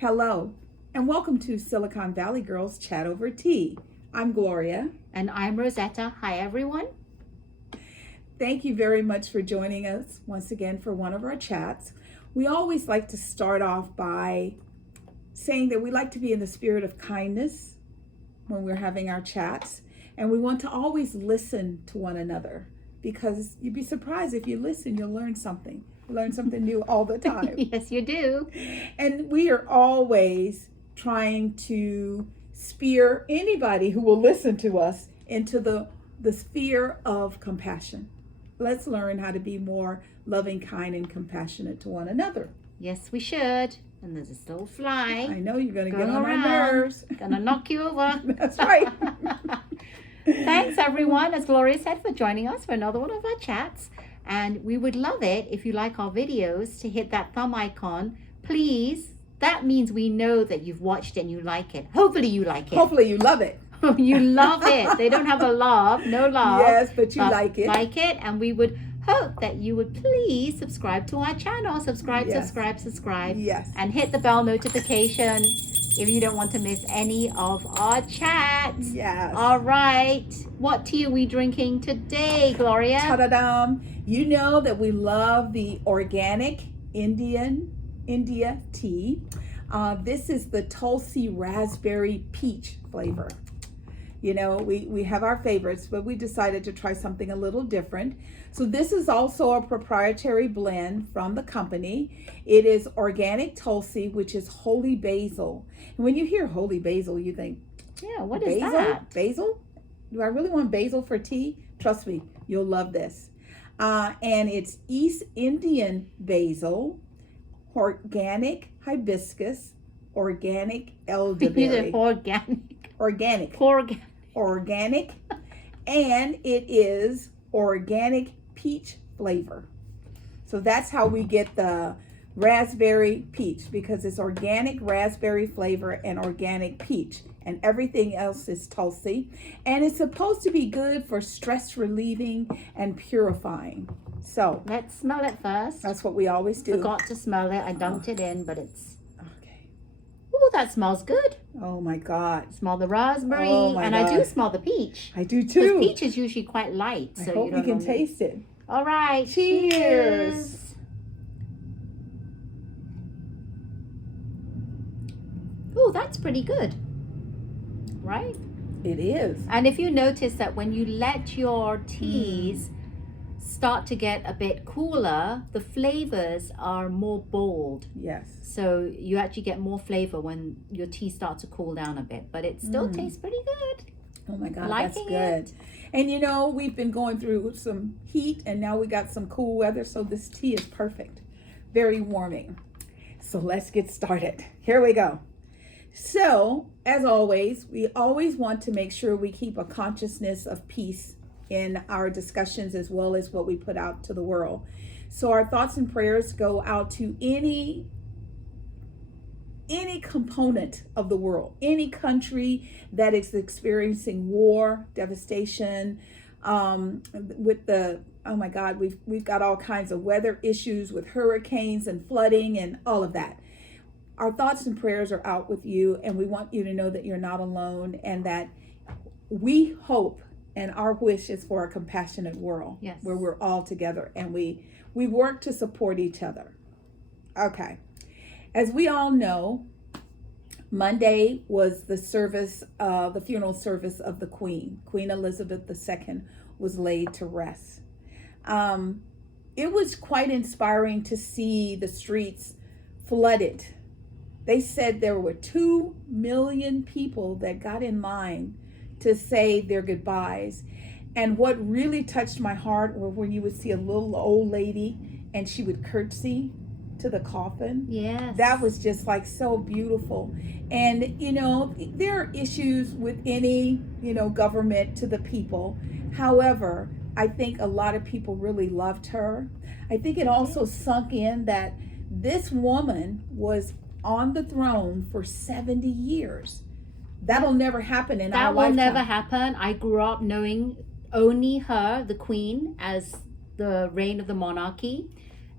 Hello, and welcome to Silicon Valley Girls Chat Over Tea. I'm Gloria. And I'm Rosetta. Hi, everyone. Thank you very much for joining us once again for one of our chats. We always like to start off by saying that we like to be in the spirit of kindness when we're having our chats, and we want to always listen to one another because you'd be surprised if you listen, you'll learn something. You learn something new all the time. Yes, you do. And we are always trying to spear anybody who will listen to us into the sphere of compassion. Let's learn how to be more loving, kind, and compassionate to one another. Yes, we should. And there's a little fly. I know you're going to get on my nerves. Gonna knock you over. That's right. Thanks, everyone, as Gloria said, for joining us for another one of our chats. And we would love it if you like our videos to hit that thumb icon. Please. That means we know that you've watched and you like it. Hopefully you like it. Hopefully you love it. You love it. They don't have a love, no love. Yes, but you like it. Like it, and we would hope that you would please subscribe to our channel. Subscribe. Yes. And hit the bell notification if you don't want to miss any of our chats. Yes. All right. What tea are we drinking today, Gloria? Ta-da-dum. You know that we love the organic India tea. This is the Tulsi Raspberry Peach flavor. You know, we have our favorites, but we decided to try something a little different. So this is also a proprietary blend from the company. It is organic Tulsi, which is holy basil. And when you hear holy basil, you think, yeah, what is that? Basil? Do I really want basil for tea? Trust me, you'll love this. And it's East Indian basil, organic hibiscus, organic elderberry. Organic, and it is organic peach flavor. So that's how we get the raspberry peach, because it's organic raspberry flavor and organic peach, and everything else is Tulsi. And it's supposed to be good for stress relieving and purifying. So let's smell it first. That's what we always do. Forgot to smell it. I dunked it in, but it's okay. Oh, that smells good. Oh my God. Smell the raspberry. Oh my and God. I do smell the peach. I do too. Because peach is usually quite light. I So hope we can taste it. All right. Cheers. Oh, that's pretty good. Right? It is. And if you notice that when you let your teas start to get a bit cooler, the flavors are more bold. Yes. So you actually get more flavor when your tea starts to cool down a bit, but it still tastes pretty good. Oh my God, Liking that's good. And you know, we've been going through some heat and now we got some cool weather, so this tea is perfect. Very warming. So let's get started. Here we go. So, as always, we always want to make sure we keep a consciousness of peace in our discussions as well as what we put out to the world. So our thoughts and prayers go out to any component of the world, any country that is experiencing war, devastation, with the, oh my God, we've got all kinds of weather issues with hurricanes and flooding and all of that. Our thoughts and prayers are out with you, and we want you to know that you're not alone, and that we hope and our wish is for a compassionate world. Yes. Where we're all together and we work to support each other. Okay. As we all know, Monday was the funeral service of the Queen. Queen Elizabeth II was laid to rest. It was quite inspiring to see the streets flooded. They said there were 2 million people that got in line to say their goodbyes. And what really touched my heart was when you would see a little old lady and she would curtsy to the coffin. Yes. That was just like so beautiful. And you know, there are issues with any, government to the people. However, I think a lot of people really loved her. I think it also sunk in that this woman was on the throne for 70 years. That'll never happen in our lifetime. That will never happen. I grew up knowing only her, the Queen, as the reign of the monarchy.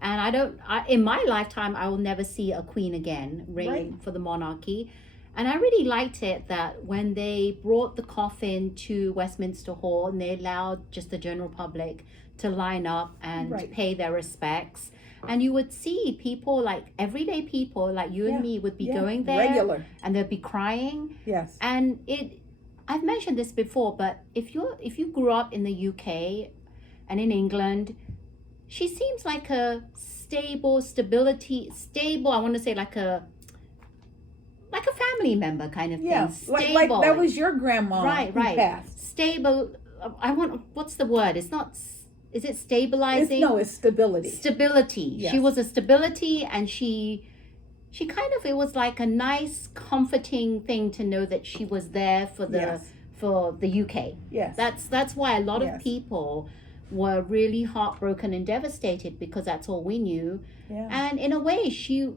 And in my lifetime, I will never see a queen again reign for the monarchy. And I really liked it that when they brought the coffin to Westminster Hall and they allowed just the general public to line up and pay their respects. And you would see people, like everyday people like you and me, would be going there regular, and they'd be crying. Yes. And I've mentioned this before, but if you grew up in the UK and in England, she seems like a stable, I want to say like a family member kind of thing. Yeah, Stable. like that was your grandma. Right. Passed. Stable. What's the word? It's not. Is it stabilizing? It's stability. Stability. Yes. She was a stability, and she kind of, it was like a nice, comforting thing to know that she was there for the UK. Yes. That's why a lot of people were really heartbroken and devastated, because that's all we knew. Yeah. And in a way, she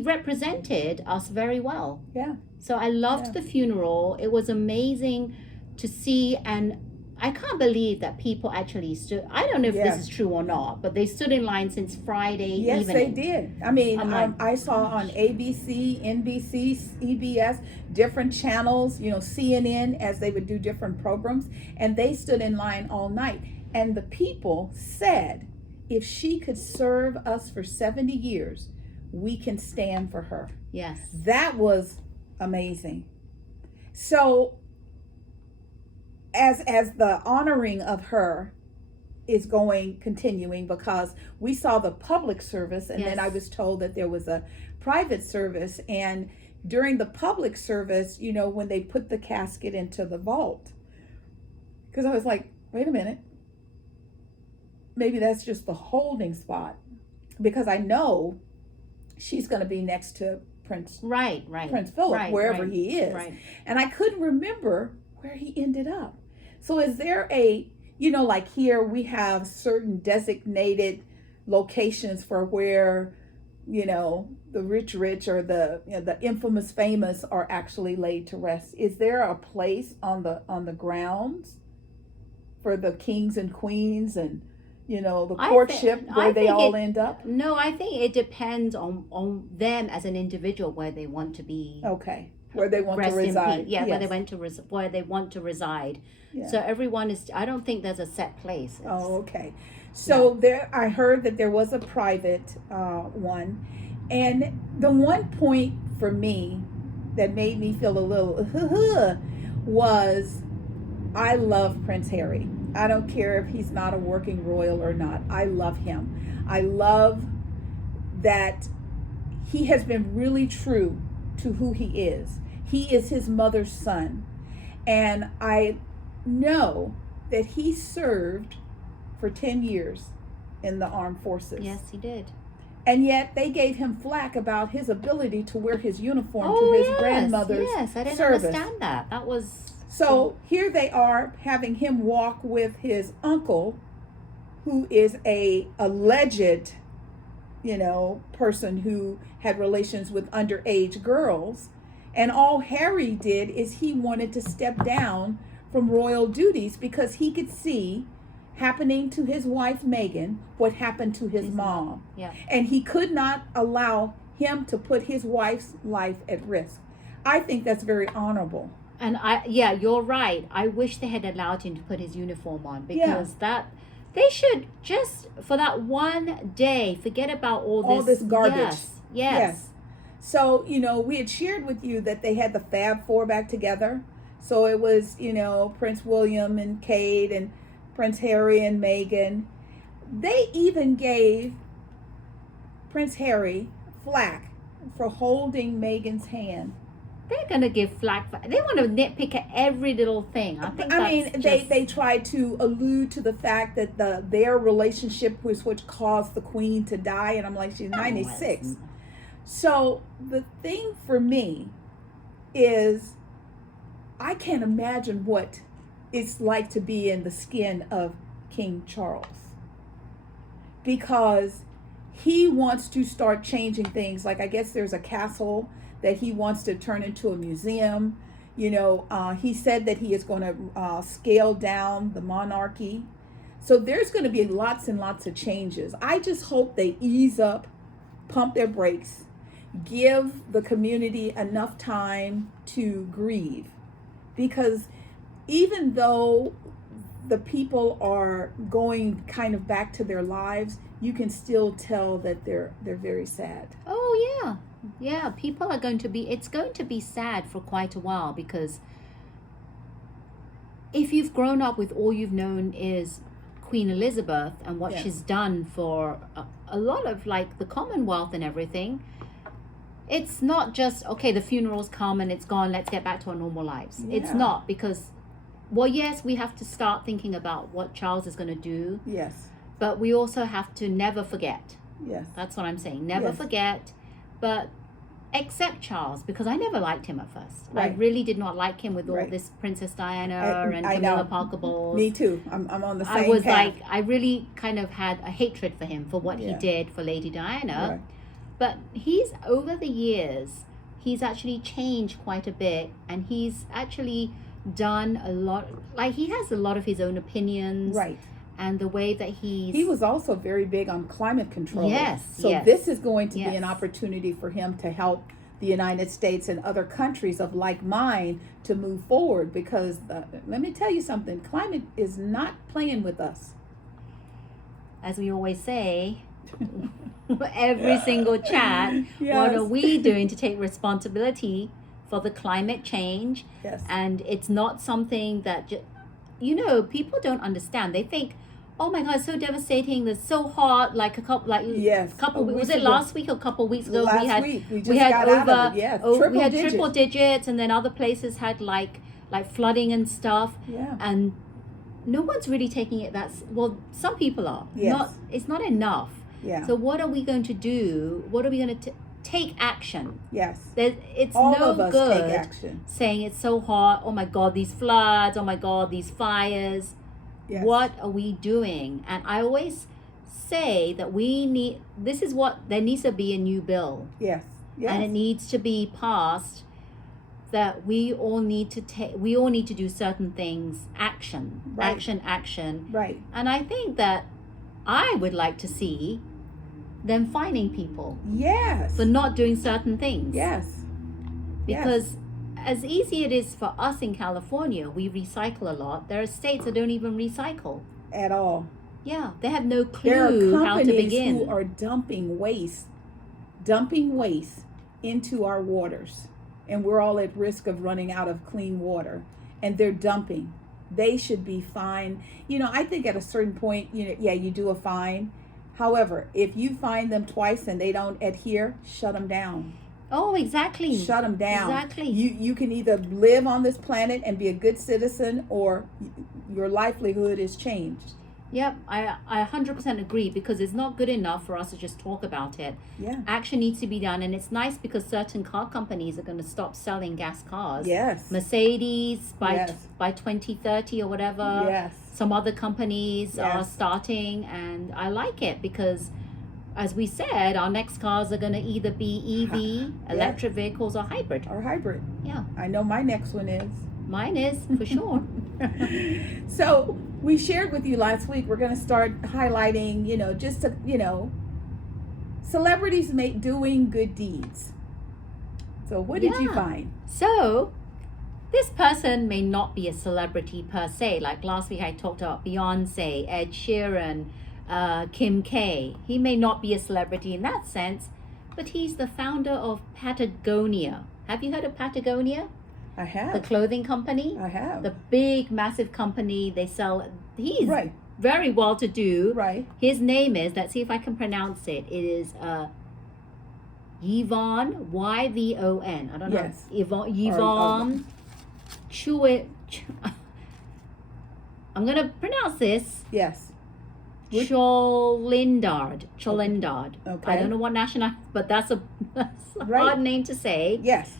represented us very well. Yeah. So I loved the funeral. It was amazing to see, and I can't believe that people actually stood. I don't know if this is true or not, but they stood in line since Friday evening. Yes, they did. I mean, I saw on ABC, NBC, CBS, different channels, CNN, as they would do different programs, and they stood in line all night. And the people said, if she could serve us for 70 years, we can stand for her. Yes. That was amazing. So as the honoring of her is continuing, because we saw the public service, and then I was told that there was a private service. And during the public service, when they put the casket into the vault, because I was like, wait a minute, maybe that's just the holding spot, because I know she's going to be next to Prince Philip, wherever he is. Right. And I couldn't remember where he ended up. So is there like here we have certain designated locations for where, the rich or the infamous famous are actually laid to rest? Is there a place on the grounds for the kings and queens and the courtship where they all end up? No, I think it depends on them as an individual where they want to be. Okay. Where they want to reside. Yeah, where they want to reside. Yeah. So everyone is. I don't think there's a set place. Okay. So I heard that there was a private one, and the one point for me that made me feel a little was, I love Prince Harry. I don't care if he's not a working royal or not. I love him. I love that he has been really true to who he is. He is his mother's son. And I know that he served for 10 years in the armed forces. Yes, he did. And yet they gave him flack about his ability to wear his uniform to his grandmother's service. Yes, I didn't understand that. That was... So here they are having him walk with his uncle, who is a alleged, person who had relations with underage girls. And all Harry did is he wanted to step down from royal duties because he could see happening to his wife, Meghan, what happened to his mom. Yeah. And he could not allow him to put his wife's life at risk. I think that's very honorable. And you're right. I wish they had allowed him to put his uniform on, because they should just, for that one day, forget about all this garbage. Yes. So, we had shared with you that they had the Fab Four back together. So it was, Prince William and Kate and Prince Harry and Meghan. They even gave Prince Harry flack for holding Meghan's hand. They're going to give flack. They want to nitpick at every little thing. They tried to allude to the fact that their relationship was what caused the Queen to die. And I'm like, she's 96. So the thing for me is, I can't imagine what it's like to be in the skin of King Charles, because he wants to start changing things. Like, I guess there's a castle that he wants to turn into a museum. He said that he is going to scale down the monarchy. So there's going to be lots and lots of changes. I just hope they ease up, pump their brakes, give the community enough time to grieve. Because even though the people are going kind of back to their lives, you can still tell that they're very sad. Oh yeah. Yeah, people are going to be, it's going to be sad for quite a while, because if you've grown up with all you've known is Queen Elizabeth and what Yes. she's done for a lot of like the Commonwealth and everything, it's not just, okay, the funeral's come and it's gone, let's get back to our normal lives. It's Yeah. not, because, well, yes, we have to start thinking about what Charles is going to do, Yes, but we also have to never forget. yes, That's what I'm saying. Never Yes. forget, but accept Charles, because I never liked him at first. I Right. really did not like him with all Right. this Princess Diana and I Camilla know. Parker Bowles. Me too. I'm on the same I was path. like, I really kind of had a hatred for him for what he Yeah. did for Lady Diana. Right. But he's, over the years, he's actually changed quite a bit, and he's actually done a lot, like he has a lot of his own opinions. Right. And the way that He was also very big on climate control. Yes, So yes. this is going to be Yes. an opportunity for him to help the United States and other countries of like mind to move forward, because let me tell you something, climate is not playing with us. as we always say, every single chat, what Yes. are we doing to take responsibility for the climate change? Yes. And it's not something that, you know, people don't understand. They think, oh my God, it's so devastating. It's so hot. Like a couple, like Yes. couple. A Was week it ago. last week or a couple weeks ago? Last week we just had got over, out of it. Yes. we had triple digits, and then other places had like flooding and stuff. Yeah. And no one's really taking it. Well, some people are. Yes. It's not enough. Yeah. So what are we going to do? What are we going to take action? Yes. It's All no of us good take action. saying it's so hot. Oh my God, these floods. Oh my God, these fires. Yes. What are we doing? And I always say that there needs to be a new bill. Yes. Yes. And it needs to be passed, that we all need to do certain things, action. Right. And I think that I would like to see them fining people Yes. for not doing certain things. Yes. Because as easy it is for us in California, we recycle a lot. There are states that don't even recycle. At all. Yeah, they have no There are clue how to companies begin. who are dumping waste into our waters, and we're all at risk of running out of clean water, and they're dumping. They should be fined. You know, I think at a certain point, you do a fine. However, if you fine them twice and they don't adhere, shut them down. Oh, exactly. Shut them down. Exactly. You can either live on this planet and be a good citizen, or your livelihood is changed. Yep, I 100% agree, because it's not good enough for us to just talk about it. Yeah. Action needs to be done, and it's nice because certain car companies are going to stop selling gas cars. Yes. Mercedes Yes. by 2030 or whatever. Yes. Some other companies are Yes. starting, and I like it because, as we said, our next cars are going to either be EV, electric vehicles, or hybrid. Or hybrid. Yeah, I know my next one is. mine is for sure. So we shared with you last week, we're going to start highlighting, celebrities doing good deeds. So what did you Yeah. find? So, this person may not be a celebrity per se. Like last week I talked about Beyonce, Ed Sheeran, Kim K. He may not be a celebrity in that sense, but he's the founder of Patagonia. Have you heard of Patagonia? I have. The clothing company? I have. The big, massive company. He's Right. very well to do. Right. His name is, let's see if I can pronounce it. It is Yvonne, Yvon. I don't know. Yes. Yvonne Chewit. I'm going to pronounce this. Yes. Cholindard. Okay. I don't know what national, but that's a Right. hard name to say. Yes.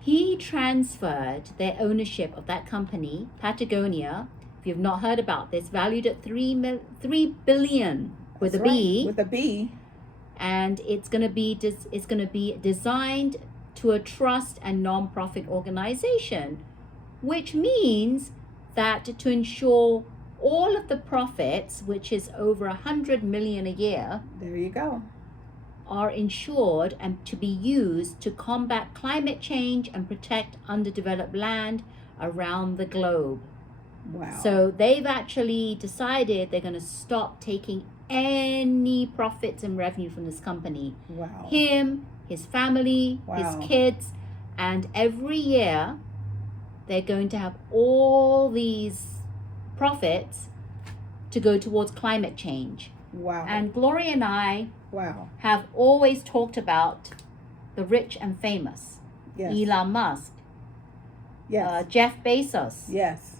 He transferred their ownership of that company, Patagonia. If you've not heard about this, valued at $3 billion with That's a B. right. With a B. And it's going to be designed to a trust and non-profit organization, which means that to ensure all of the profits, which is over 100 million a year, There you go. are insured and to be used to combat climate change and protect underdeveloped land around the globe. Wow. So they've actually decided they're going to stop taking any profits and revenue from this company. Wow. Him, his family, Wow. his kids, and every year they're going to have all these profits to go towards climate change. Wow. And Gloria and I Wow. have always talked about the rich and famous. Yes. Elon Musk, Yes. Jeff Bezos, Yes.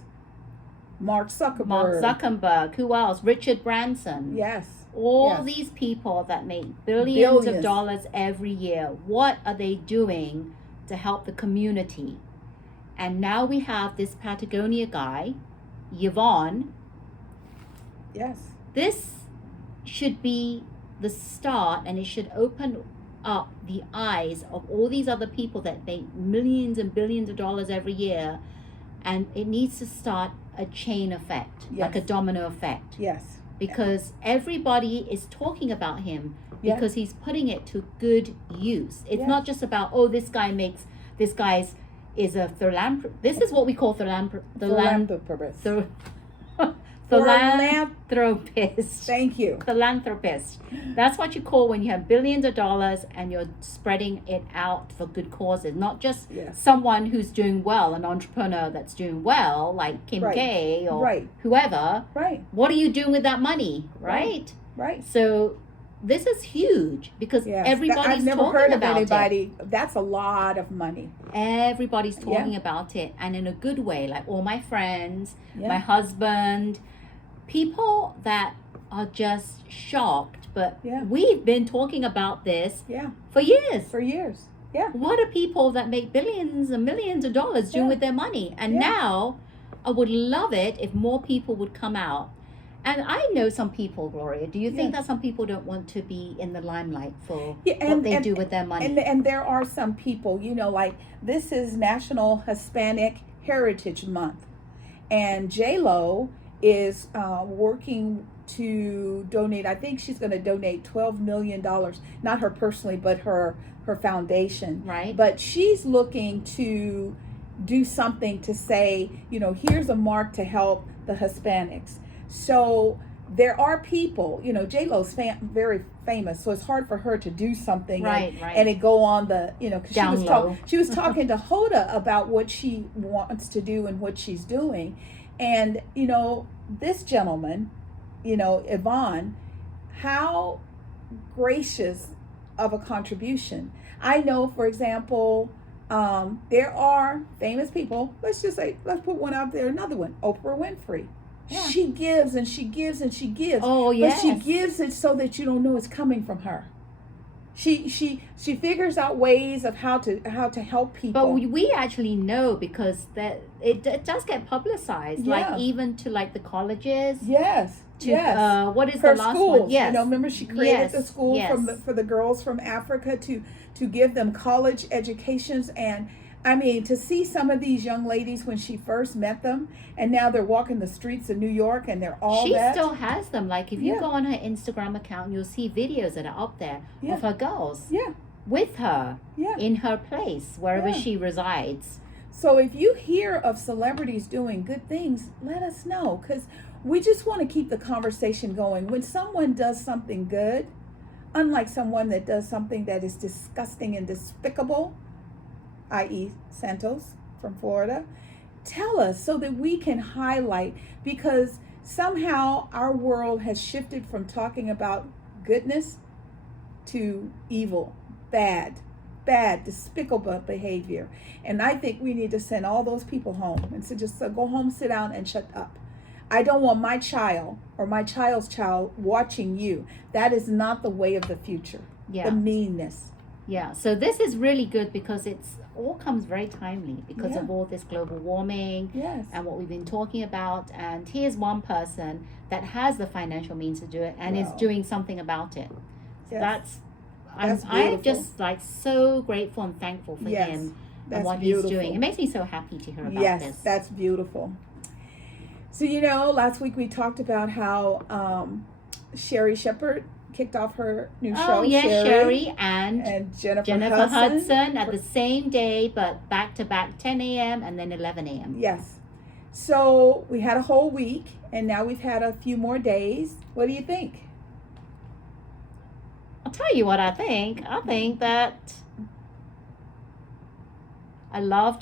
Mark Zuckerberg. Mark Zuckerberg, who else? Richard Branson. Yes. All Yes. these people that make billions of Billions. dollars every year. What are they doing to help the community? And now we have this Patagonia guy, Yvonne. Yes. This should be the start, and it should open up the eyes of all these other people that make millions and billions of dollars every year. And it needs to start a chain effect, like a Yes. domino effect. Yes. Because everybody is talking about him Yes. because he's putting it to good use. It's Yes. not just about, oh, this guy's is a philanthropist. This is what we call Philanthropist. philanthropist. Thank you. Philanthropist. That's what you call when you have billions of dollars and you're spreading it out for good causes, not just Yes. someone who's doing well, an entrepreneur that's doing well, like Kim Right. K or Right. whoever. Right. What are you doing with that money, Right. right? Right. So this is huge because Yes. everybody's I've never talking heard of about anybody. That's a lot of money. it. Everybody's talking Yeah. about it, and in a good way. Like all my friends, Yeah. my husband, people that are just shocked. But Yeah. we've been talking about this Yeah. for years. For years. Yeah. What are people that make billions and millions of dollars doing Yeah. with their money? And Yeah. now I would love it if more people would come out. And I know some people, Gloria. Do you think Yes. that some people don't want to be in the limelight for Yeah, what they do with their money? And there are some people, like this is National Hispanic Heritage Month, and J-Lo is working to donate. I think she's going to donate $12 million, not her personally, but her foundation. Right. But she's looking to do something to say, here's a mark to help the Hispanics. So there are people, J-Lo's very famous, so it's hard for her to do something Right. and it go on the, because Down low. she was talking to Hoda about what she wants to do and what she's doing. And, this gentleman, Yvonne, how gracious of a contribution. I know, for example, there are famous people, let's put one out there, another one, Oprah Winfrey. Yeah. She gives and she gives and she gives. Oh, yes. But she gives it so that you don't know it's coming from her. She figures out ways of how to help people. But we actually know because that it does get publicized, Yeah. like even to like the colleges. Yes. To, Yes. what is Her the last schools. one? Yes. Remember she created Yes, the school yes. for the girls from Africa to give them college educations. And I mean, to see some of these young ladies when she first met them, and now they're walking the streets of New York and they're all She that. still has them. Like if you Yeah. go on her Instagram account, you'll see videos that are up there Yeah. of her girls Yeah. with her Yeah. in her place, wherever Yeah. she resides. So if you hear of celebrities doing good things, let us know, because we just want to keep the conversation going. When someone does something good, unlike someone that does something that is disgusting and despicable, i.e. Santos from Florida, tell us so that we can highlight, because somehow our world has shifted from talking about goodness to evil, bad, despicable behavior. And I think we need to send all those people home and so just go home, sit down and shut up. I don't want my child or my child's child watching you. That is not the way of the future. Yeah. The meanness. Yeah. So this is really good because it's all comes very timely because Yeah. of all this global warming Yes. and what we've been talking about. And here's one person that has the financial means to do it and is Wow. doing something about it. So Yes. I'm That's beautiful. just like so grateful and thankful for Yes. him and That's what beautiful. he's doing. It makes me so happy to hear about Yes, this. that's beautiful. So, last week we talked about how Sherri Shepherd kicked off her new show. Oh, yes, Sherri and Jennifer Hudson at the same day, but back to back, 10 a.m. and then 11 a.m. Yes. So we had a whole week, and now we've had a few more days. What do you think? I'll tell you what I think. I think that I love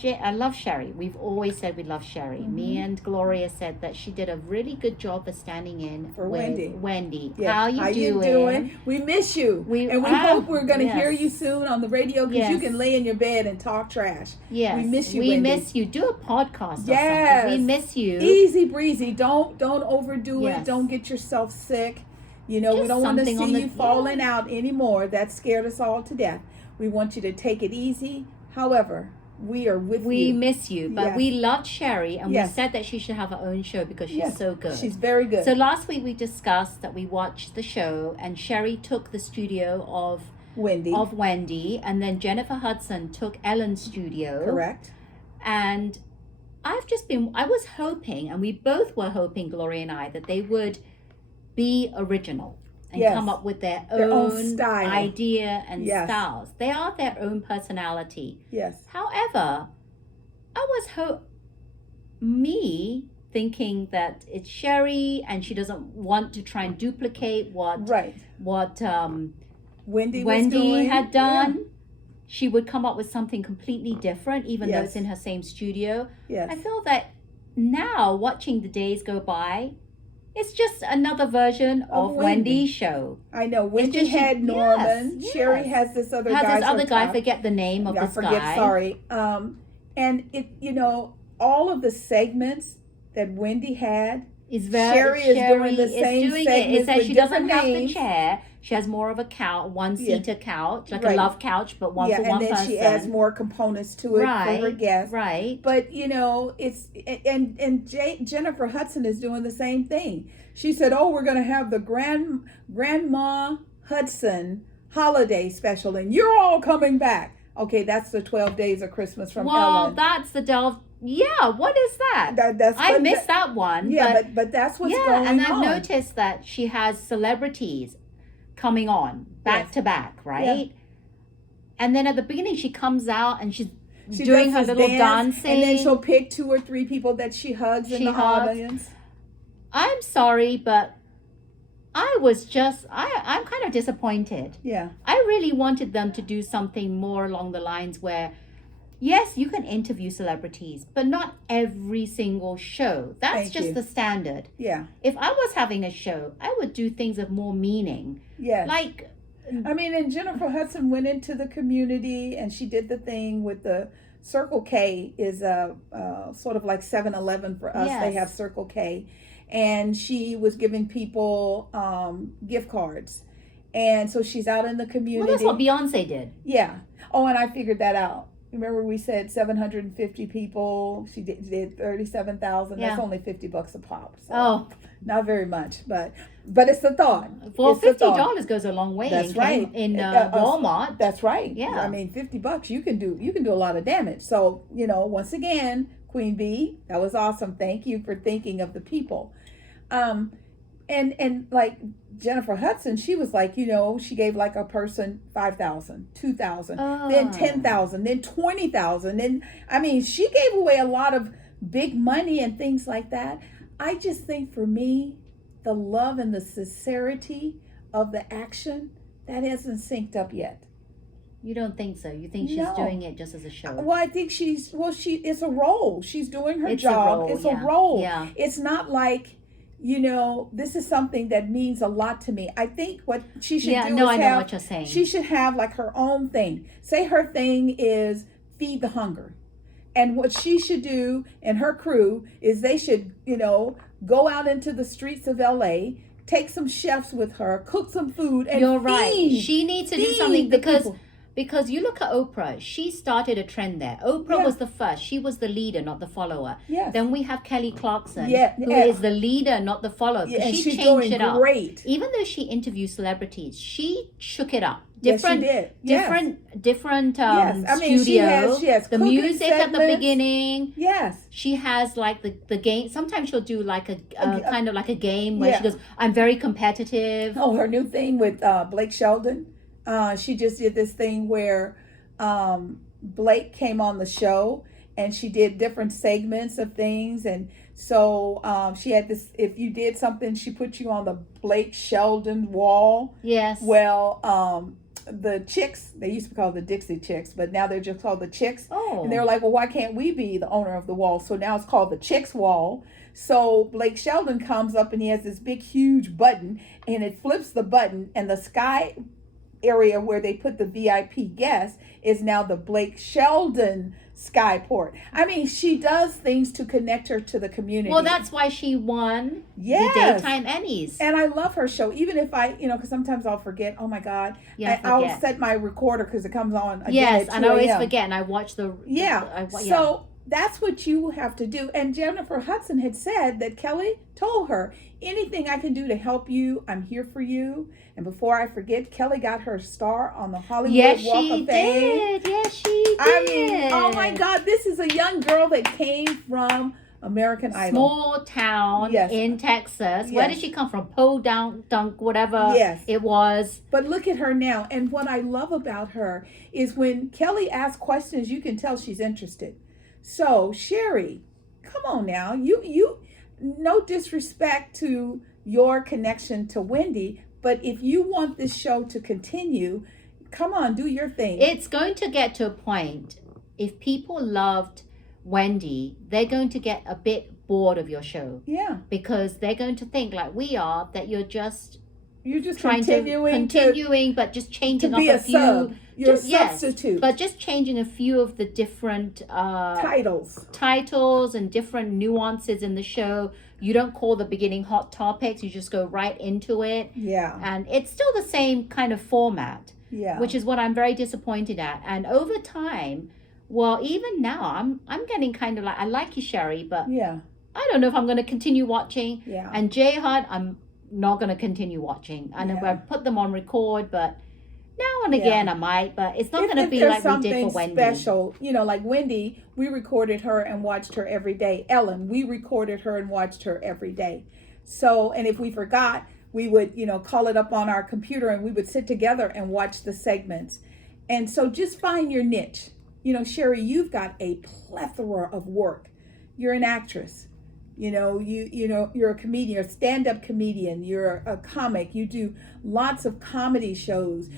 Sherri. We've always said we love Sherri. Mm-hmm. Me and Gloria said that she did a really good job of standing in for with Wendy. Yeah. How you doing? We miss you. We hope we're going to hear you soon on the radio, because you can lay in your bed and talk trash. Yes. We miss you, We Wendy. miss you. Do a podcast or yes. something. We miss you. Easy breezy. Don't overdo it. Don't get yourself sick. We don't want to see you falling out anymore. That scared us all to death. We want you to take it easy. However, we are with you. We miss you, but we loved Sherri, and we said that she should have her own show because she's so good. She's very good. So last week we discussed that we watched the show, and Sherri took the studio of Wendy, and then Jennifer Hudson took Ellen's studio. Correct. And I was hoping, and we both were hoping, Gloria and I, that they would be original and come up with their own style. idea and styles. They are their own personality. Yes. However, I was thinking that it's Sherri, and she doesn't want to try and duplicate what Wendy had done. Yeah. She would come up with something completely different, even though it's in her same studio. Yes. I feel that now, watching the days go by, it's just another version of Wendy's show. I know. Wendy had Norman. Yes. Sherri has this other guy. I forget the name of this guy. Sorry. And it, all of the segments that Wendy had, Sherri is doing the same segments. It's that she doesn't have the chair. She has more of a couch, one-seater couch, like a love couch, but one for one person. Yeah, and then she adds more components to it for her guests. Right. But, it's, and Jennifer Hudson is doing the same thing. She said, we're going to have the Grandma Hudson holiday special, and you're all coming back. Okay, that's the 12 Days of Christmas from Ellen. Well, that's the Yeah, what is that? I missed that one. Yeah, but that's what's going on. And I've noticed that she has celebrities coming on back to back, right? Yeah. And then at the beginning she comes out and she's doing her little dancing. And then she'll pick 2 or 3 people that she hugs in the audience. I'm sorry, but I'm kind of disappointed. Yeah. I really wanted them to do something more along the lines where, yes, you can interview celebrities, but not every single show. That's just the standard. Yeah. If I was having a show, I would do things of more meaning. Yes. Like, and Jennifer Hudson went into the community and she did the thing with the Circle K is sort of like 7-Eleven for us. Yes. They have Circle K. And she was giving people gift cards. And so she's out in the community. Well, that's what Beyonce did. Yeah. Oh, and I figured that out. Remember we said 750 people. She did 37,000. Yeah. That's only $50 a pop. So not very much, but it's the thought. Well, $50 goes a long way. That's right. In Walmart. That's right. Yeah. I mean, $50 you can do a lot of damage. So once again, Queen Bee, that was awesome. Thank you for thinking of the people. And like Jennifer Hudson, she was like, she gave like a person 5,000, 2,000, then 10,000, then 20,000. And she gave away a lot of big money and things like that. I just think for me, the love and the sincerity of the action, that hasn't synced up yet. You don't think so? You think she's doing it just as a show? Well, I think it's a role. She's doing her job. It's a role. Yeah. It's not like, this is something that means a lot to me. I think what she should do I know what you're saying. She should have like her own thing. Say her thing is feed the hunger. And what she should do and her crew is they should, go out into the streets of LA, take some chefs with her, cook some food, and You're right. She needs to do something because Because you look at Oprah, she started a trend there. Oprah Yeah. was the first. She was the leader, not the follower. Yes. Then we have Kelly Clarkson, Yeah, who yeah. is the leader, not the follower. Yeah, and she she's changed doing it up. great. Even though she interviews celebrities, she shook it up. Yes, she did. Yes. Different Yes. I mean, studio. she has the cooking music at the segments. beginning. Yes. She has like the game. Sometimes she'll do like a kind of like a game where Yeah. she goes, "I'm very competitive." Oh, her new thing with Blake Sheldon. She just did this thing where Blake came on the show and she did different segments of things. And so she had this, if you did something, she put you on the Blake Sheldon wall. Yes. Well, the chicks, they used to be called the Dixie Chicks, but now they're just called the Chicks. Oh. And they're like, well, why can't we be the owner of the wall? So now it's called the Chicks Wall. So Blake Sheldon comes up and he has this big, huge button, and it flips the button, and the sky area where they put the VIP guests is now the Blake Sheldon Skyport. I mean, she does things to connect her to the community. Well, that's why she won Yes. the Daytime Emmys. And I love her show, even if I, because sometimes I'll forget. Oh my God! Yeah, I'll forget. set my recorder because it comes on again Yes, at 2 and I always a.m. forget, and I watch the Yeah. So that's what you have to do. And Jennifer Hudson had said that Kelly told her, anything I can do to help you, I'm here for you. And before I forget, Kelly got her star on the Hollywood Yes, Walk she of Fame. did. Yes, she did. I mean, oh my God, this is a young girl that came from American Idol. Small town Yes. in Texas. Where Yes. did she come from? Podunk, whatever Yes. it was. But look at her now. And what I love about her is when Kelly asks questions, you can tell she's interested. So, Sherri, come on now. You no disrespect to your connection to Wendy, but if you want this show to continue, come on, do your thing. It's going to get to a point, if people loved Wendy, they're going to get a bit bored of your show. Yeah. Because they're going to think, like we are, that you're just trying continuing, but just changing to be up a a few sub. You're a yes, substitute. but just changing a few of the different titles and different nuances in the show. You don't call the beginning hot topics, you just go right into it. Yeah. And it's still the same kind of format. Yeah. Which is what I'm very disappointed at. And over time, well, even now, I'm getting kind of like, I like you, Sherri, but yeah. I don't know if I'm going to continue watching. Yeah. And J Hud, I'm not going to continue watching. And Yeah. I put them on record, but now and again I might, but it's not going to be there's like we did for Wendy. special, like Wendy, we recorded her and watched her every day. Ellen, we recorded her and watched her every day. So, and if we forgot, we would, call it up on our computer and we would sit together and watch the segments. And so just find your niche. Sherri, you've got a plethora of work. You're an actress. You're a comedian, you're a stand-up comedian, you're a comic, you do lots of comedy shows,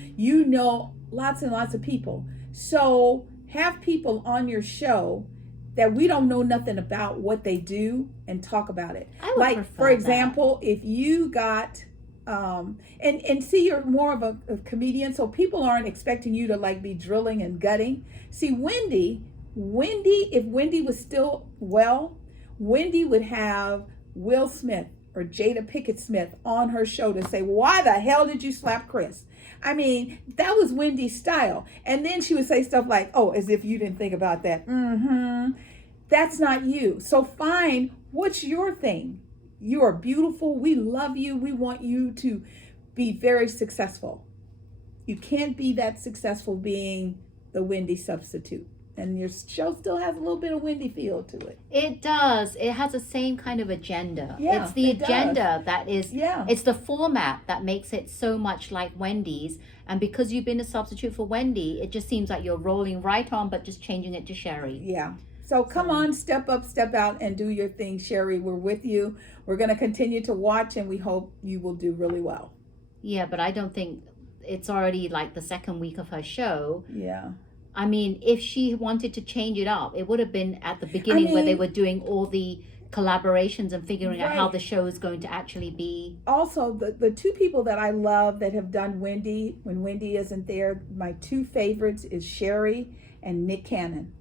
lots and lots of people. So have people on your show that we don't know nothing about what they do and talk about it. I would Like, prefer for example, if you got and see, you're more of a comedian, so people aren't expecting you to like be drilling and gutting. See, Wendy, if Wendy was still well, Wendy would have Will Smith or Jada Pinkett Smith on her show to say, why the hell did you slap Chris? I mean, that was Wendy's style. And then she would say stuff like, oh, as if you didn't think about that. That's not you. So find what's your thing. You are beautiful. We love you. We want you to be very successful. You can't be that successful being the Wendy substitute. And your show still has a little bit of Wendy feel to it. It does. It has the same kind of agenda. Yeah, it's the it agenda does. that is, Yeah. it's the format that makes it so much like Wendy's. And because you've been a substitute for Wendy, it just seems like you're rolling right on, but just changing it to Sherri. Yeah. So come on, step up, step out, and do your thing, Sherri. We're with you. We're going to continue to watch, and we hope you will do really well. Yeah, but I don't think it's already like the second week of her show. Yeah. I mean, if she wanted to change it up, it would have been at the beginning where they were doing all the collaborations and figuring out how the show is going to actually be. Also, the two people that I love that have done Wendy when Wendy isn't there, my two favorites is Sherri and Nick Cannon.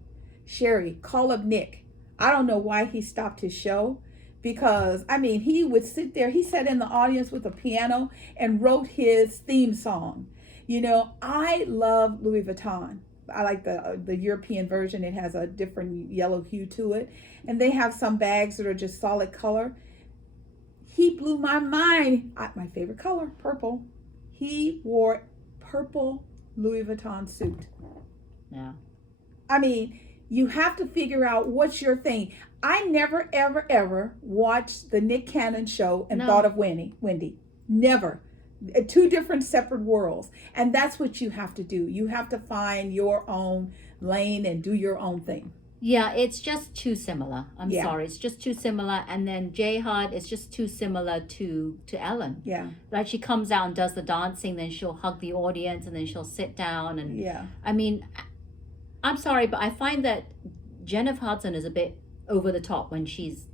Sherri, call up Nick. I don't know why he stopped his show, because he would sit there. He sat in the audience with a piano and wrote his theme song. You know, I love Louis Vuitton. I like the European version. It has a different yellow hue to it. And they have some bags that are just solid color. He blew my mind. My favorite color, purple. He wore purple Louis Vuitton suit. Yeah. I mean, you have to figure out what's your thing. I never, ever, ever watched the Nick Cannon show and thought of Wendy. Never. Two different separate worlds. And that's what you have to do. You have to find your own lane and do your own thing. Yeah, it's just too similar. I'm sorry. It's just too similar. And then J Hud is just too similar to Ellen. Yeah. Like she comes out and does the dancing, then she'll hug the audience, and then she'll sit down. And I mean, I'm sorry, but I find that Jennifer Hudson is a bit over the top when she's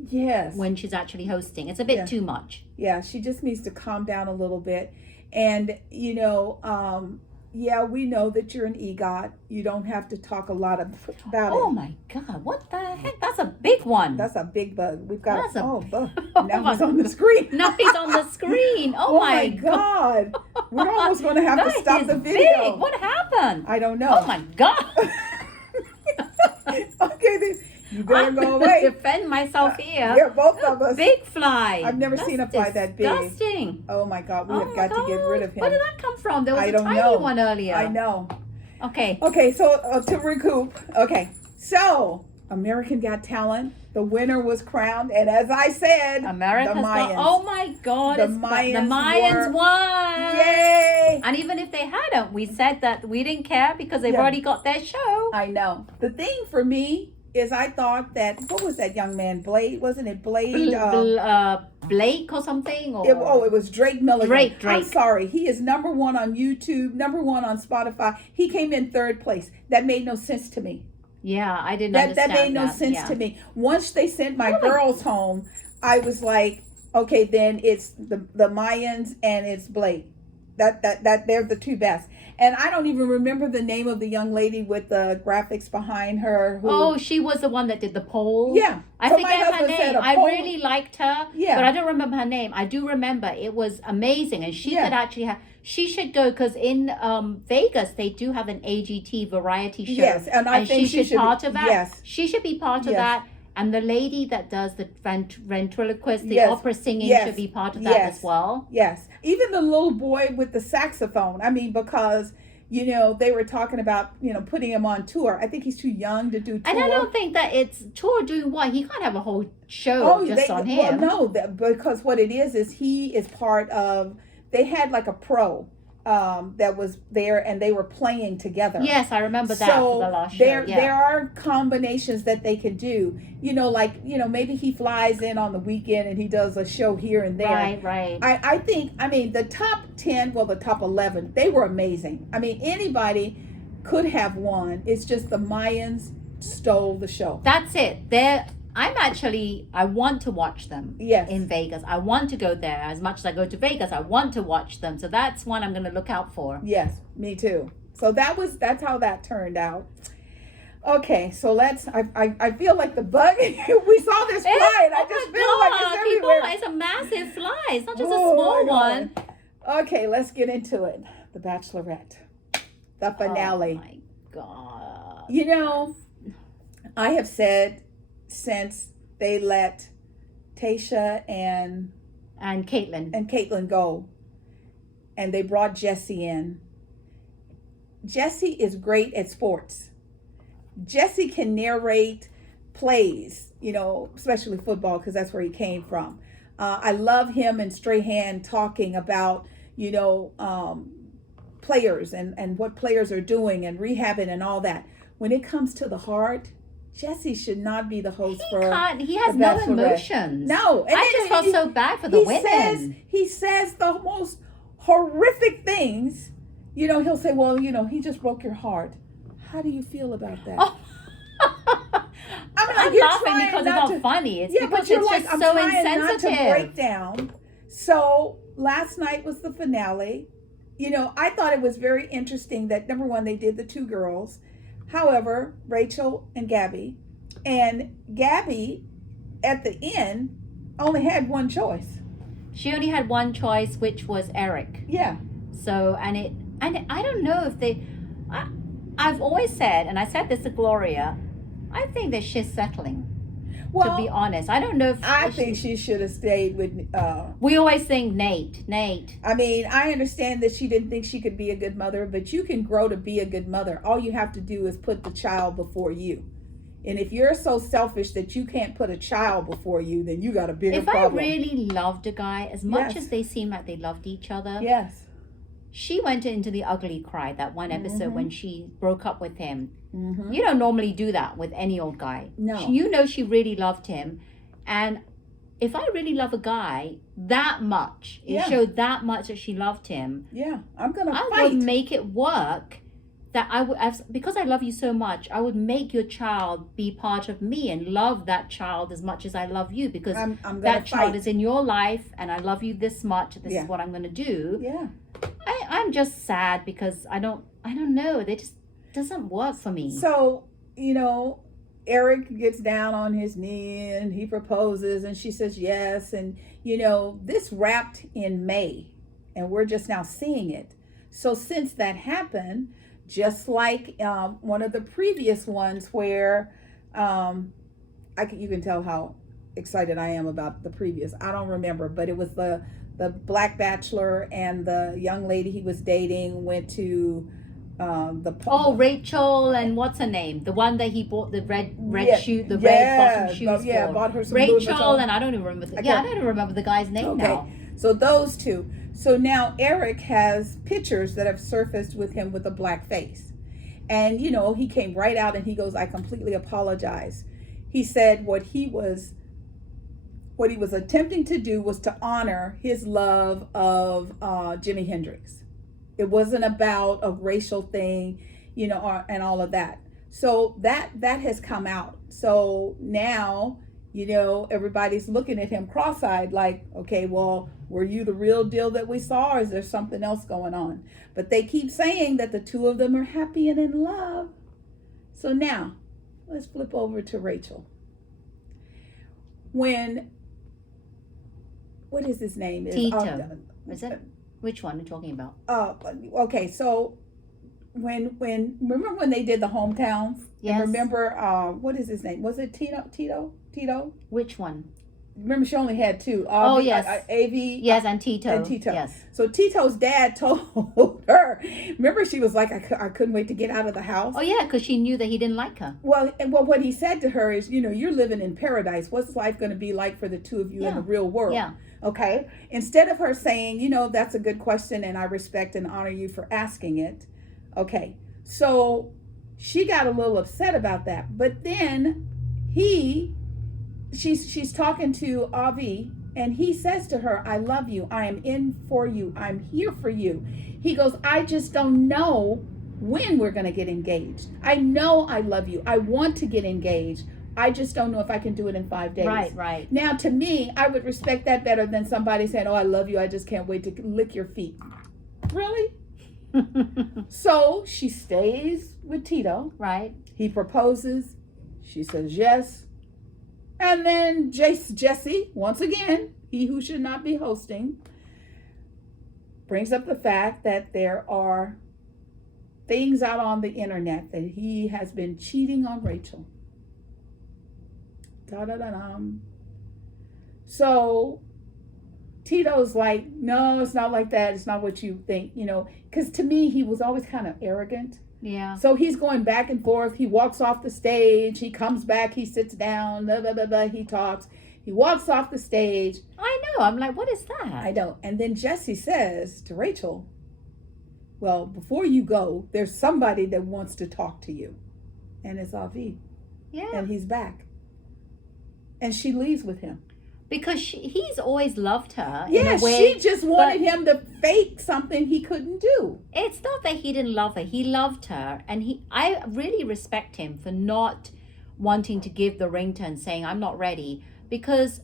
actually hosting. It's a bit too much. Yeah, she just needs to calm down a little bit. And you know, we know that you're an EGOT. You don't have to talk a lot about it. Oh my God, what the heck? That's a big one. That's a big bug. We've got bug. Now he's on the screen. Now he's on the screen. Oh my God. We're almost going to have to stop the video. Big. What happened? I don't know. Oh my God. Okay, then you better I'm go away. Defend myself here. Yeah, both of us. Big fly. I've never seen a fly that big. Disgusting. Oh my God, we have got to get rid of him. Where did that come from? There was a tiny one earlier. I know. Okay. Okay, so to recoup. Okay, so American Got Talent. The winner was crowned, and as I said, America's the Mayans. Oh my God! The Mayans won! Yay! And even if they hadn't, we said that we didn't care because they've already got their show. I know. The thing for me is, I thought that, what was that young man? Blade, wasn't it Blade? Blake or something? Or it was Drake Milligan. Drake. I'm sorry. He is #1 on YouTube, #1 on Spotify. He came in 3rd place. That made no sense to me. Yeah, I didn't understand that. Made no sense to me. Once they sent my girls home, I was like, okay, then it's the Mayans and it's Blake. That they're the two best. And I don't even remember the name of the young lady with the graphics behind her. She was the one that did the poll. Yeah. I forget her name. I really liked her. Yeah. But I don't remember her name. I do remember it was amazing. And she could actually she should go, because in Vegas, they do have an AGT variety show. Yes. And I think she should be part of that. Yes. She should be part of that. And the lady that does the ventriloquist, the opera singing should be part of that as well. Yes. Even the little boy with the saxophone. I mean, because, you know, they were talking about, you know, putting him on tour. I think he's too young to do tour. And I don't think that it's tour doing what? He can't have a whole show on him. Well, no, because what it is he is part of, they had like a pro that was there, and they were playing together. Yes, I remember that for the last show. There are combinations that they can do. You know, like, you know, maybe he flies in on the weekend and he does a show here and there. Right. I think, I mean, the top 10, well, the top 11, they were amazing. I mean, anybody could have won. It's just the Mayans stole the show. That's it. I want to watch them in Vegas. I want to go there. As much as I go to Vegas, I want to watch them. So that's one I'm going to look out for. Yes, me too. So that's how that turned out. Okay, so I feel like the bug, we saw this fly, and I just feel like it's everywhere. It's a massive fly. It's not just a small one. Okay, let's get into it. The Bachelorette, the finale. Oh my God. You know, I have said since they let Tayshia and Caitlyn go, and they brought Jesse in. Jesse is great at sports. Jesse can narrate plays, you know, especially football, because that's where he came from. I love him and Strahan talking about, you know, players and what players are doing and rehabbing and all that. When it comes to the heart, Jesse should not be the host He has no emotions. No. And I just felt so bad for the women. He says the most horrific things. You know, he'll say, well, you know, he just broke your heart. How do you feel about that? Oh. I'm laughing because it's not funny. It's because it's just so insensitive. Not to break down. So last night was the finale. You know, I thought it was very interesting that, number one, they did the two girls. However, Rachel and Gabby. And Gabby, at the end, only had one choice. She only had one choice, which was Eric. Yeah. So, and And I don't know if I've always said, and I said this to Gloria, I think that she's settling. Well, to be honest, I don't know if I think she should have stayed with. We always think Nate. I mean, I understand that she didn't think she could be a good mother, but you can grow to be a good mother. All you have to do is put the child before you. And if you're so selfish that you can't put a child before you, then you got a bigger problem. If I really loved a guy, as much as they seemed like they loved each other, yes, she went into the ugly cry that one episode when she broke up with him. Mm-hmm. You don't normally do that with any old guy. No. You know she really loved him. And if I really love a guy that much, it showed that much that she loved him. Yeah, I'm going to fight. I would make it work. That I would, because I love you so much, I would make your child be part of me and love that child as much as I love you, because I'm that child is in your life and I love you this much. This is what I'm going to do. Yeah. I'm just sad because I don't know. They just doesn't work for me. So, Eric gets down on his knee and he proposes and she says yes. And, this wrapped in May and we're just now seeing it. So since that happened, just like one of the previous ones where you can tell how excited I am about the previous. I don't remember, but it was the Black Bachelor and the young lady he was dating went to Rachel and what's her name? The one that he bought the red shoe, the red bottom shoes for. Bought her some Rachel, and I don't even remember. I don't even remember the guy's name now. So those two. So now Eric has pictures that have surfaced with him with a black face. And, he came right out and he goes, I completely apologize. He said what he was attempting to do was to honor his love of Jimi Hendrix. It wasn't about a racial thing, and all of that. So that has come out. So now, everybody's looking at him cross-eyed like, okay, well, were you the real deal that we saw, or is there something else going on? But they keep saying that the two of them are happy and in love. So now, let's flip over to Rachel. What is his name? Tito. Is it? Which one are you talking about? Okay, so remember when they did the hometowns? Yes. And remember, what is his name? Was it Tito? Which one? Remember, she only had two. Yes. AV. Yes, and Tito. Yes. So Tito's dad told her. Remember, she was like, I couldn't wait to get out of the house. Oh yeah, because she knew that he didn't like her. Well, what he said to her is, you're living in paradise. What's life going to be like for the two of you in the real world? Yeah. Okay. Instead of her saying, that's a good question and I respect and honor you for asking it. Okay. So she got a little upset about that. But then she's talking to Avi and he says to her, I love you. I am in for you. I'm here for you. He goes, I just don't know when we're going to get engaged. I know I love you. I want to get engaged. I just don't know if I can do it in 5 days. Right. Now, to me, I would respect that better than somebody saying, oh, I love you. I just can't wait to lick your feet. Really? So she stays with Tito. Right. He proposes. She says yes. And then Jesse, once again, he who should not be hosting, brings up the fact that there are things out on the internet that he has been cheating on Rachel. So Tito's like, no, it's not like that. It's not what you think, because to me, he was always kind of arrogant. Yeah. So he's going back and forth. He walks off the stage. He comes back. He sits down. Blah, blah, blah, blah. He talks. He walks off the stage. I know. I'm like, what is that? I know. And then Jesse says to Rachel, well, before you go, there's somebody that wants to talk to you. And it's Avi. Yeah. And he's back. And she leaves with him. Because he's always loved her. Yeah, in a way, she just wanted him to fake something he couldn't do. It's not that he didn't love her. He loved her. And I really respect him for not wanting to give the ring to her and saying, I'm not ready. Because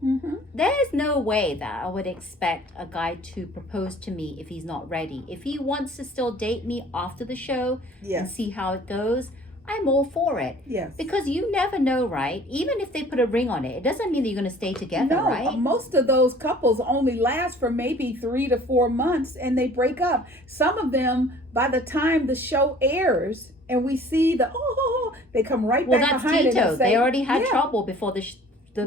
there's no way that I would expect a guy to propose to me if he's not ready. If he wants to still date me after the show and see how it goes, I'm all for it. Yes. Because you never know, right? Even if they put a ring on it doesn't mean that you're going to stay together, No, right? most of those couples only last for maybe 3 to 4 months and they break up. Some of them, by the time the show airs and we see they come right Well, back that's behind it Tito. and say, They already had yeah, trouble before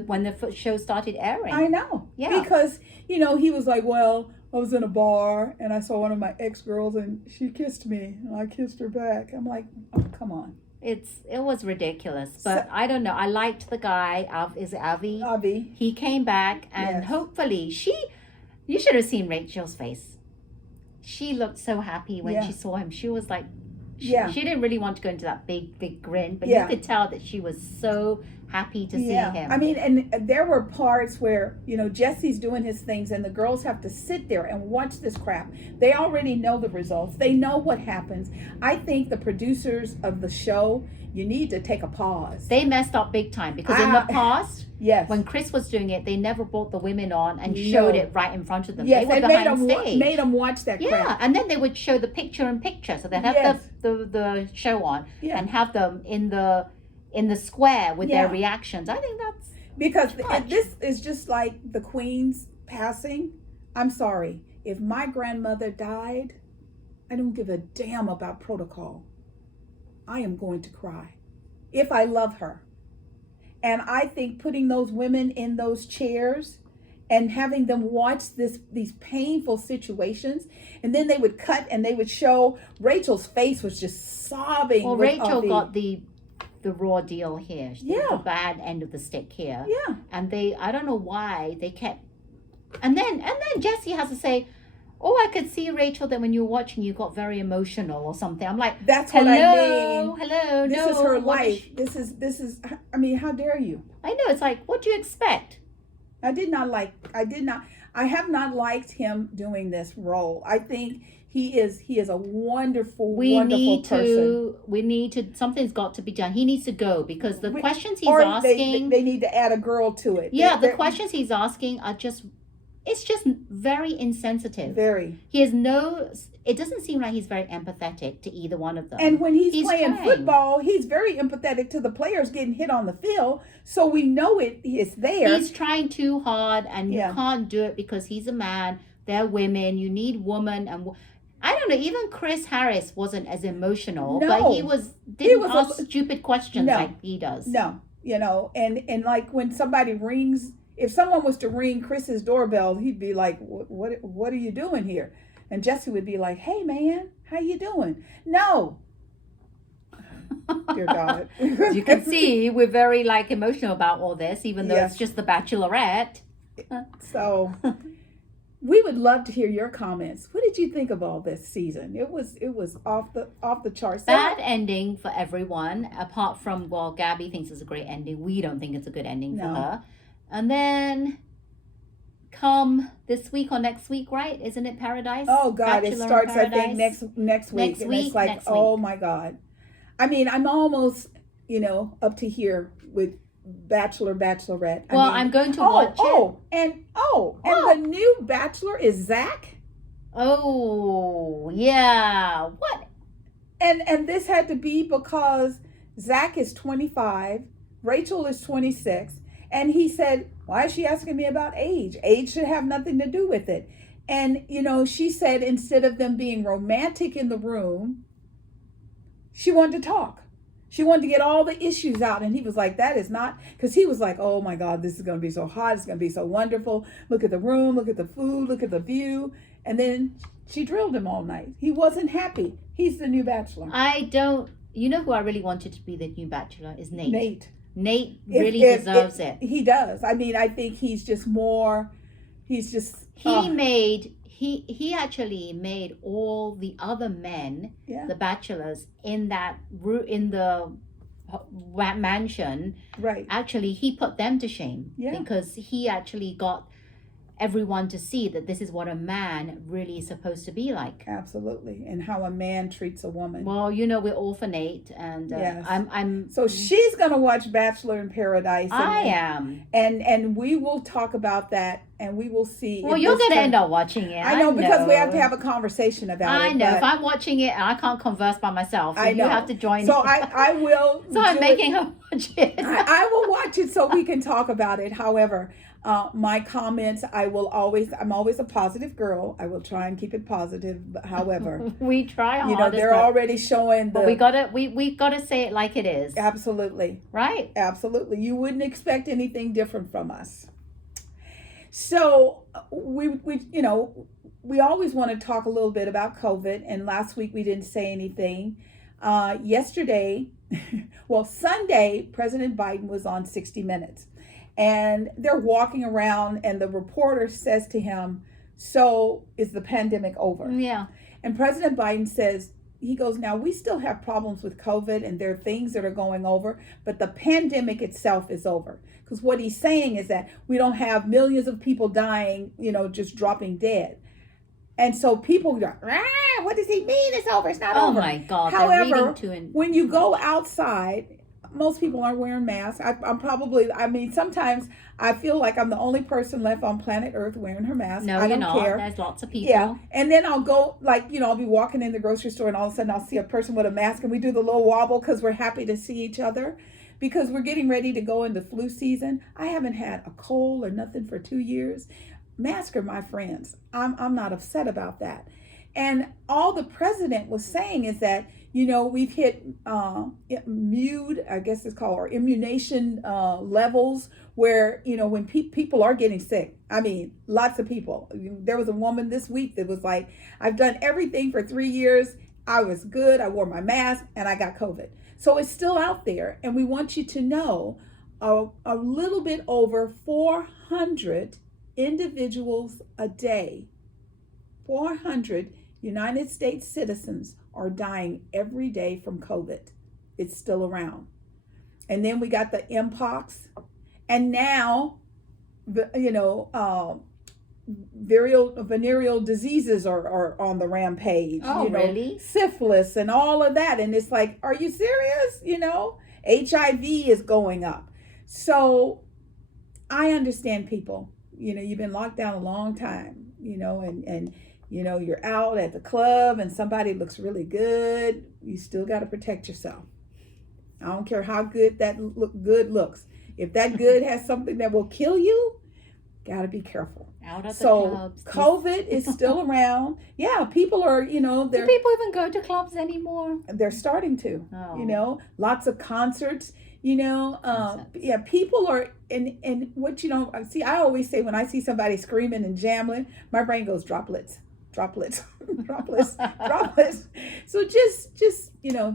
when the show started airing. I know. Yeah. Because, he was like, well, I was in a bar and I saw one of my ex-girls and she kissed me and I kissed her back. I'm like, oh, come on. It was ridiculous, but I don't know. I liked the guy. Is it Avi? Avi. He came back, and Yes. hopefully you should have seen Rachel's face. She looked so happy when Yeah. she saw him. She was like, she didn't really want to go into that big grin, but you could tell that she was so happy to see him. I mean, and there were parts where, Jesse's doing his things and the girls have to sit there and watch this crap. They already know the results. They know what happens. I think the producers of the show, you need to take a pause. They messed up big time because in the past, yes, when Chris was doing it, they never brought the women on and showed it right in front of them. Yes, they were behind stage. made them watch that crap. Yeah, and then they would show the picture-in-picture. So they'd have the show on and have them in the square with their reactions. I think that's because this is just like the Queen's passing. I'm sorry. If my grandmother died, I don't give a damn about protocol. I am going to cry if I love her. And I think putting those women in those chairs and having them watch these painful situations, and then they would cut and they would show Rachel's face was just sobbing. Well, Rachel got the raw deal here. The bad end of the stick here. Yeah. And I don't know why they kept, and then Jesse has to say, oh, I could see, Rachel, that when you were watching, you got very emotional or something. I'm like, that's what I mean. Hello, this is her life. This is. I mean, how dare you? I know. It's like, what do you expect? I have not liked him doing this role. I think he is a wonderful person. We need to, something's got to be done. He needs to go because the questions he's asking. They need to add a girl to it. Yeah, the questions he's asking are it's just very insensitive. Very. It doesn't seem like he's very empathetic to either one of them. And when he's playing football, he's very empathetic to the players getting hit on the field. So we know it's there. He's trying too hard and you can't do it because he's a man. They're women. You need woman. And I don't know, even Chris Harris wasn't as emotional, but he didn't ask stupid questions like he does. No, and like when somebody rings, if someone was to ring Chris's doorbell, he'd be like, what are you doing here? And Jesse would be like, hey, man, how you doing? No. Dear God. As you can see, we're very emotional about all this, even though it's just the Bachelorette. So we would love to hear your comments. What did you think of all this season? It was off the charts. Bad ending for everyone, apart from, Gabby thinks it's a great ending. We don't think it's a good ending for her. And then come this week or next week, right? Isn't it Paradise? Oh God, Bachelor it starts I think next week. And it's like, oh my God. I mean, I'm almost, up to here with Bachelorette. I'm going to watch it. And the new Bachelor is Zach. Oh, yeah. What? And this had to be because Zach is 25, Rachel is 26. And he said, why is she asking me about age? Age should have nothing to do with it. And, she said instead of them being romantic in the room, she wanted to talk. She wanted to get all the issues out. And he was like, that is not, because he was like, oh my God, this is going to be so hot. It's going to be so wonderful. Look at the room, look at the food, look at the view. And then she drilled him all night. He wasn't happy. He's the new Bachelor. You know who I really wanted to be the new Bachelor is Nate. Nate really deserves it. He does. I mean, I think he actually made all the other men, the bachelors in the mansion. Right. Actually, he put them to shame. Yeah. Because he actually got everyone to see that this is what a man really is supposed to be like. Absolutely. And how a man treats a woman. Well, you know, we're all for Nate, and Yes. I'm. So she's going to watch Bachelor in Paradise. I am. And we will talk about that, and we will see. Well, you're going to end up watching it. I know, because we have to have a conversation about it. I know. If I'm watching it and I can't converse by myself, so I know. You have to join. So I will. So I'm making her watch it. I will watch it so we can talk about it. However, my comments, I'm always a positive girl. I will try and keep it positive. But however, we try hard. You know, they're already showing but we gotta say it like it is. Absolutely. Right? Absolutely. You wouldn't expect anything different from us. So we always want to talk a little bit about COVID, and last week we didn't say anything. Yesterday, Sunday, President Biden was on 60 Minutes, and they're walking around, and the reporter says to him, "So is the pandemic over?" Yeah. And President Biden says, he goes, "Now we still have problems with COVID, and there are things that are going over, but the pandemic itself is over." Because what he's saying is that we don't have millions of people dying, just dropping dead. And so people go, what does he mean it's over? It's not over. Oh my God. However, when you go outside, most people aren't wearing masks. Sometimes I feel like I'm the only person left on planet Earth wearing her mask. No, I don't care. There's lots of people. Yeah. And then I'll go, I'll be walking in the grocery store, and all of a sudden I'll see a person with a mask, and we do the little wobble because we're happy to see each other, because we're getting ready to go into flu season. I haven't had a cold or nothing for 2 years. Masks are my friends. I'm not upset about that. And all the president was saying is that, we've hit I guess it's called, or immunization levels where, when people are getting sick. I mean, lots of people. There was a woman this week that was like, "I've done everything for 3 years. I was good. I wore my mask, and I got COVID." So it's still out there. And we want you to know a little bit over 400 individuals a day, 400 United States citizens are dying every day from COVID. It's still around. And then we got the mpox, and now venereal diseases are on the rampage. Oh, really? Syphilis and all of that. And it's like, are you serious? HIV is going up. So I understand people. You've been locked down a long time, and you're out at the club and somebody looks really good. You still got to protect yourself. I don't care how good that good looks. If that good has something that will kill you, got to be careful. Out at the So clubs. COVID is still around. Yeah, people are, Do people even go to clubs anymore? They're starting to, Oh. Lots of concerts, yeah, people are, and what, see, I always say when I see somebody screaming and jamming, my brain goes droplets. So just,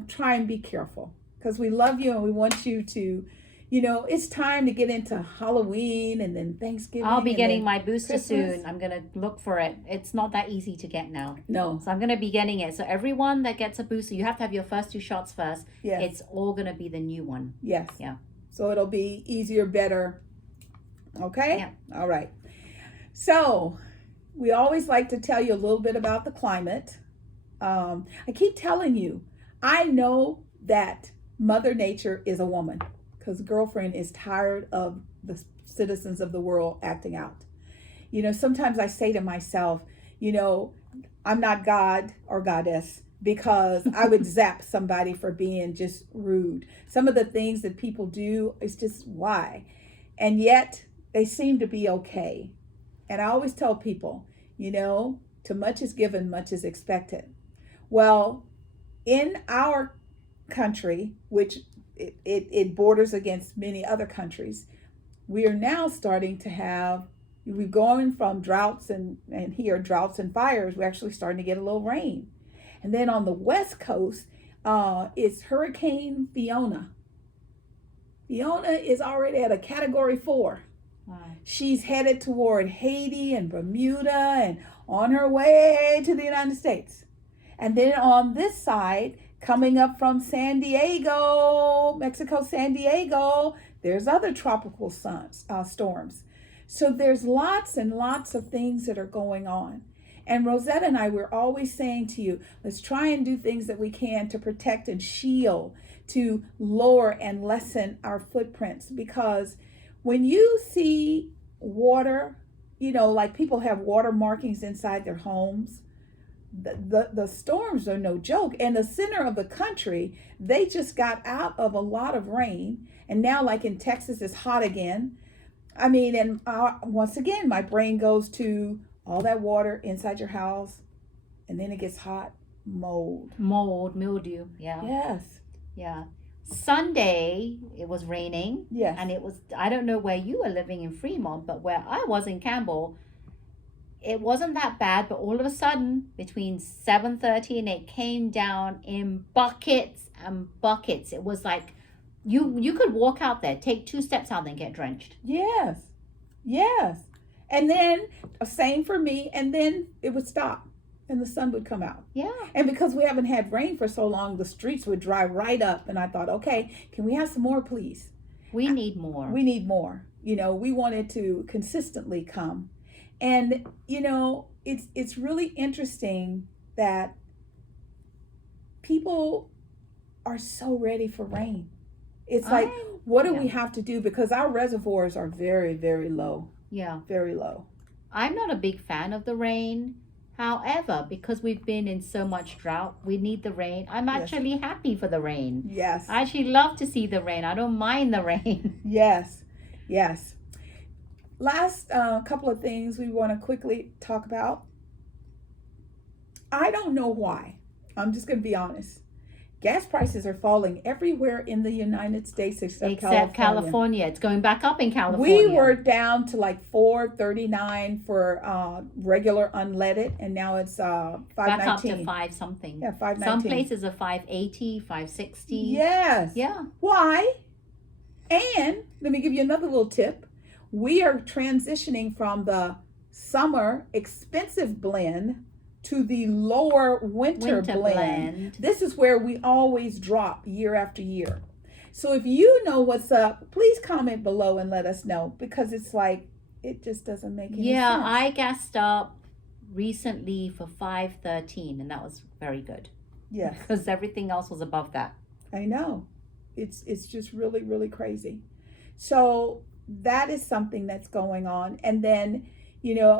try and be careful, because we love you and we want you to, it's time to get into Halloween and then Thanksgiving. I'll be getting my booster Christmas. soon. I'm going to look for it. It's not that easy to get now. No. So I'm going to be getting it. So everyone that gets a booster, you have to have your first 2 shots first. Yes. It's all going to be the new one. Yes. Yeah. So it'll be easier, better. Okay? Yeah. All right. So we always like to tell you a little bit about the climate. I keep telling you, I know that Mother Nature is a woman, because girlfriend is tired of the citizens of the world acting out. Sometimes I say to myself, I'm not God or goddess, because I would zap somebody for being just rude. Some of the things that people do is just why. And yet they seem to be okay. And I always tell people, to much is given, much is expected. Well, in our country, which it borders against many other countries, we are now starting to have, we're going from droughts and droughts and fires. We're actually starting to get a little rain. And then on the West Coast, it's Hurricane Fiona. Fiona is already at a Category 4. Wow. She's headed toward Haiti and Bermuda and on her way to the United States. And then on this side, coming up from San Diego, Mexico, San Diego, there's other tropical storms. So there's lots and lots of things that are going on. And Rosetta and I, we're always saying to you, let's try and do things that we can to protect and shield, to lower and lessen our footprints. Because when you see water, like people have water markings inside their homes, the storms are no joke. And the center of the country, they just got out of a lot of rain. And now, like in Texas, it's hot again. I mean, and once again, my brain goes to all that water inside your house, and then it gets hot. Mold, mildew. Yeah. Yes. Yeah. Sunday, it was raining. Yes. And it was, I don't know where you were living in Fremont, but where I was in Campbell, it wasn't that bad, but all of a sudden, between 7:30 and it came down in buckets and buckets. It was like, you could walk out there, take 2 steps out, and get drenched. Yes. Yes. And then, same for me, and then it would stop and the sun would come out. Yeah. And because we haven't had rain for so long, the streets would dry right up. And I thought, okay, can we have some more, please? We need more. We need more. We wanted to consistently come. And, it's really interesting that people are so ready for rain. It's like, what do we have to do? Because our reservoirs are very, very low. Yeah. Very low. I'm not a big fan of the rain. However, because we've been in so much drought, we need the rain. I'm actually happy for the rain. Yes. I actually love to see the rain. I don't mind the rain. Yes. Yes. Last couple of things we want to quickly talk about. I don't know why. I'm just going to be honest. Gas prices are falling everywhere in the United States except California. It's going back up in California. We were down to like $4.39 for regular unleaded, and now it's $5.19. Back up to 5 something. Yeah, $5.19. Some places are $5.80, $5.60. Yes. Yeah. Why? And let me give you another little tip. We are transitioning from the summer expensive blend to the lower winter blend. This is where we always drop year after year. So if you know what's up, please comment below and let us know, because it's like, it just doesn't make any sense. Yeah, I gassed up recently for $5.13, and that was very good. Yes. Because everything else was above that. I know. It's just really, really crazy. So that is something that's going on. And then,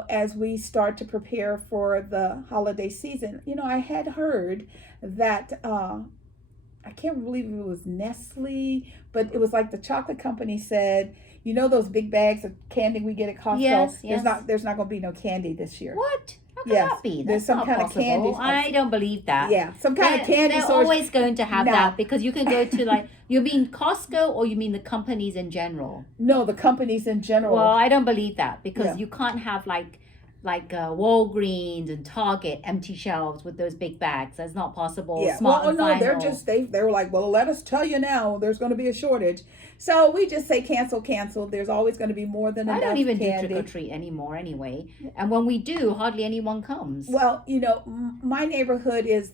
as we start to prepare for the holiday season, I had heard that, I can't believe it was Nestle, but it was like the chocolate company said, those big bags of candy we get at Costco? Yes. There's not going to be no candy this year. What? How can that be? That's there's some not kind possible. of candy. I don't believe that. Yeah, some kind of candy. They're always going to have that, because you can go to you mean Costco, or you mean the companies in general? No, the companies in general. Well, I don't believe that, because you can't have like Walgreens and Target empty shelves with those big bags. That's not possible. Yeah. Smart and Final. They're just they were like, well, let us tell you now, there's going to be a shortage. So we just say cancel. There's always going to be more than enough. I don't even candy. do trick or treat anymore anyway. And when we do, hardly anyone comes. Well, my neighborhood is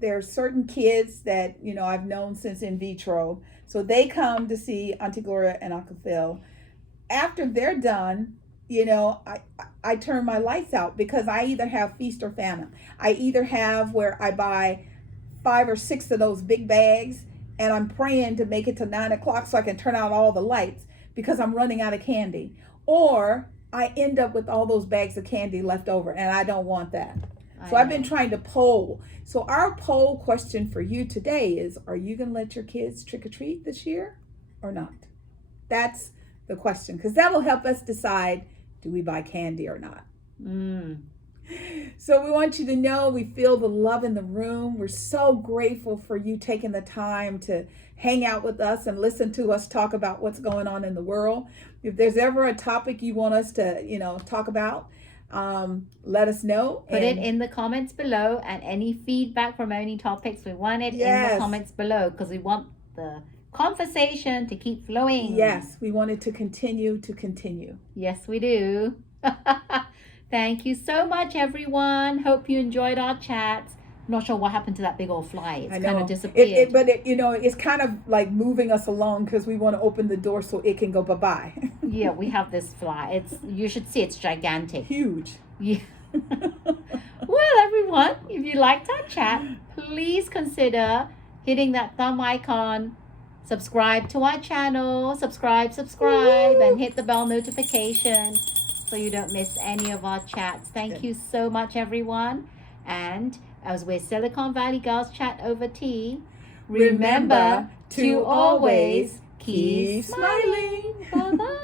there's certain kids that I've known since in vitro, so they come to see Auntie Gloria and Uncle Phil. After they're done, I turn my lights out, because I either have feast or famine. I either have where I buy 5 or 6 of those big bags, and I'm praying to make it to 9 o'clock so I can turn out all the lights, because I'm running out of candy. Or I end up with all those bags of candy left over, and I don't want that. So I've been trying to poll. So our poll question for you today is, are you going to let your kids trick or treat this year or not? That's the question, because that'll help us decide, do we buy candy or not? So we want you to know we feel the love in the room. We're so grateful for you taking the time to hang out with us and listen to us talk about what's going on in the world. If there's ever a topic you want us to, talk about, let us know. Put it in the comments below, and any feedback from any topics, we want it in the comments below, because we want the conversation to keep flowing. Yes, we want it to continue. Yes, we do. Thank you so much, everyone. Hope you enjoyed our chats. Not sure what happened to that big old fly. It's I kind know. of disappeared. But it's kind of like moving us along because we want to open the door so it can go bye-bye. Yeah, we have this fly. You should see, it's gigantic. Huge. Yeah. Well, everyone, if you liked our chat, please consider hitting that thumb icon, subscribe to our channel, subscribe, Woo! and hit the bell notification so you don't miss any of our chats. Thank you so much, everyone. And as we're Silicon Valley Girls Chat over tea, remember to always keep smiling. Bye-bye.